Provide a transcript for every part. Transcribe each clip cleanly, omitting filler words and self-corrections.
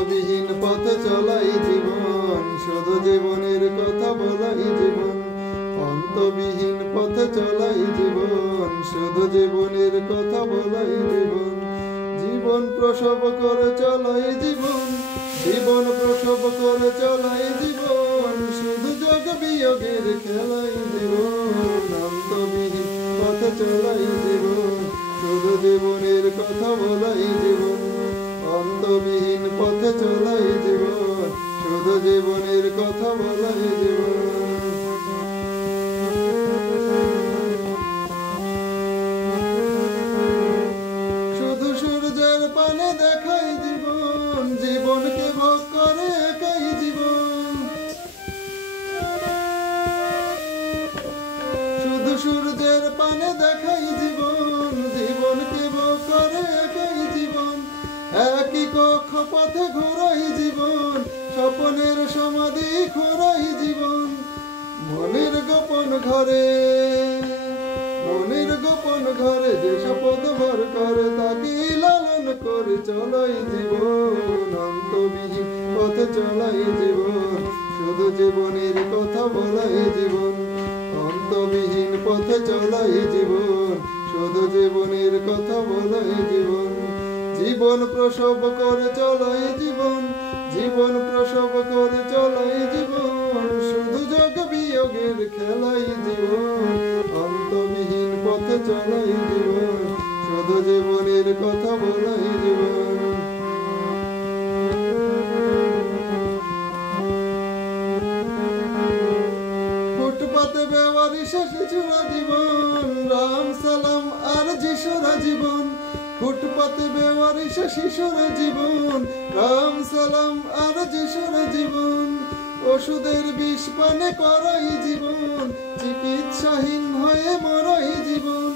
অন্তবিহীন পথে চলাই জীবন, শুধু জীবনের কথা বলাই জীবন। অন্তবিহীন পথে চলাই জীবন, শুধু জীবনের কথা বলাই জীবন। জীবন প্রসব করে চলাই জীবন, জীবন প্রসব করে চলাই জীবন, শুধু যোগ বিয়োগের খেলাই জীবন। অন্তবিহীন পথে চলাই জীবন, শুধু জীবনের কথা বলাই জীবন। অন্তবিহীন পথে চলাই জীবন, শুধু জীবনের কথা বলাই জীবন। শুধু সূর্যের পানে দেখাই জীবন, জীবনকে ভোগ করে একাই জীবন। শুধু সূর্যের পানে দেখাই জীবন, জীবনকে ভোগ করে একাই জীবন। একই কক্ষ পথে ঘোরাই জীবন, স্বপ্নের সমাধি খোরাই জীবন। মনের গোপন ঘরে, মনের গোপন ঘরে যে শপথ ভর করে তাকে লালন করে চলাই জীবন। অন্তবিহীন পথে চলাই জীবন, শুধু জীবনের কথা বলাই জীবন। অন্তবিহীন পথে চলাই জীবন, শুধু জীবনের কথা বলাই জীবন। জীবন প্রসব করে চলাই জীবন, জীবন প্রসব করে চলাই জীবন, শুধু যোগ বিয়োগের খেলাই জীবন। অন্তবিহীন পথে চলাই জীবন, শুধু জীবনের কথা বলাই জীবন। ফুটপাতে বেওয়ারিশা শিশুরা জীবন, রাম সালাম আর যিশুরা জীবন। ফুটপাতে বেওয়ারিশা শিশুরা জীবন, রাম সালাম আর যিশুরা জীবন। ওষুধের বিষ পানে করাই জীবন, চিকিৎসাহীন হয়ে মরাই জীবন।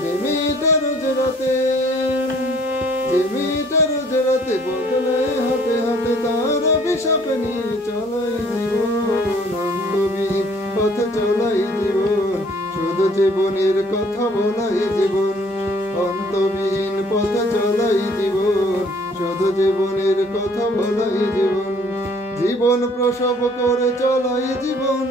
যে মেয়েটা রোজ রাতে, যে মেয়েটা রোজ রাতে বদলে হাতে হাতে তার অভিশাপ নিয়ে চলাই জীবন। অন্তবিহীন পথে চলাই জীবন, শুধু জীবনের কথা বলাই জীবন। অন্তবিহীন পথে চলাই জীবন, শুধু জীবনের কথা বলাই জীবন। জীবন প্রসব করে চলাই জীবন,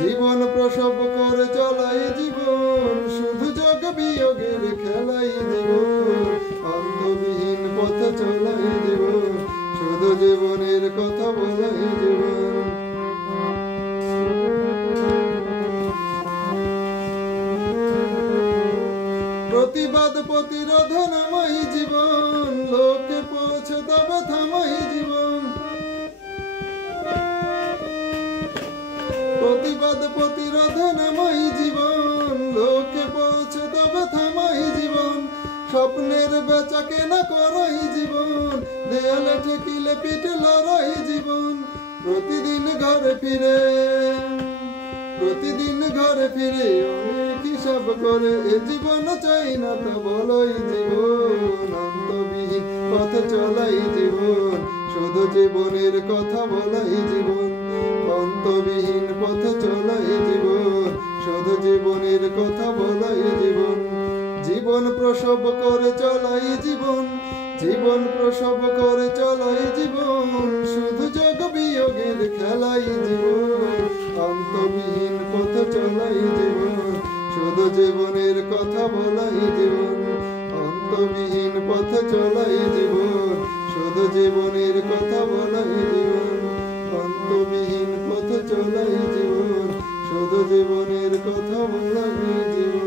জীবন প্রসব করে চলাই জীবন, শুধু যোগ বিয়োগের খেলাই জীবন। অন্তবিহীন পথে চলাই জীবন, শুধু জীবনের কথা বলাই জীবন। প্রতিবাদ প্রতিরোধে নামাই জীবন, লোকে পৌঁছে তবে থামাই জীবন। প্রতিবাদ প্রতিরোধে নামাই জীবন, লোকে পৌঁছে তবে থামাই জীবন। স্বপ্নের বেচা কেনা করাই জীবন, দেয়ালে ঠেকিলে পিঠে লড়াই জীবন। প্রতিদিন ঘরে ফিরে, প্রতিদিন ঘরে ফিরে অনেক হিসাব করে এ জীবন চাই না তা বলাই জীবন। অন্তবিহীন পথে চলাই জীবন, শুধু জীবনের কথা বলাই জীবন। অন্তবিহীন পথে চলাই জীবন, শুধু জীবনের কথা বলাই জীবন। জীবন প্রসব করে চলাই জীবন, জীবন প্রসব করে চলাই জীবন, শুধু যোগ বিয়োগের খেলাই জীবন। অন্তবিহীন পথে চলাই জীবন, শুধু জীবনের কথা বলাই জীবন। অন্তবিহীন পথে চলাই জীবন, শুধু জীবনের কথা বলাই জীবন। অন্তবিহীন পথে চলাই জীবন, শুধু জীবনের কথা বলাই জীবন।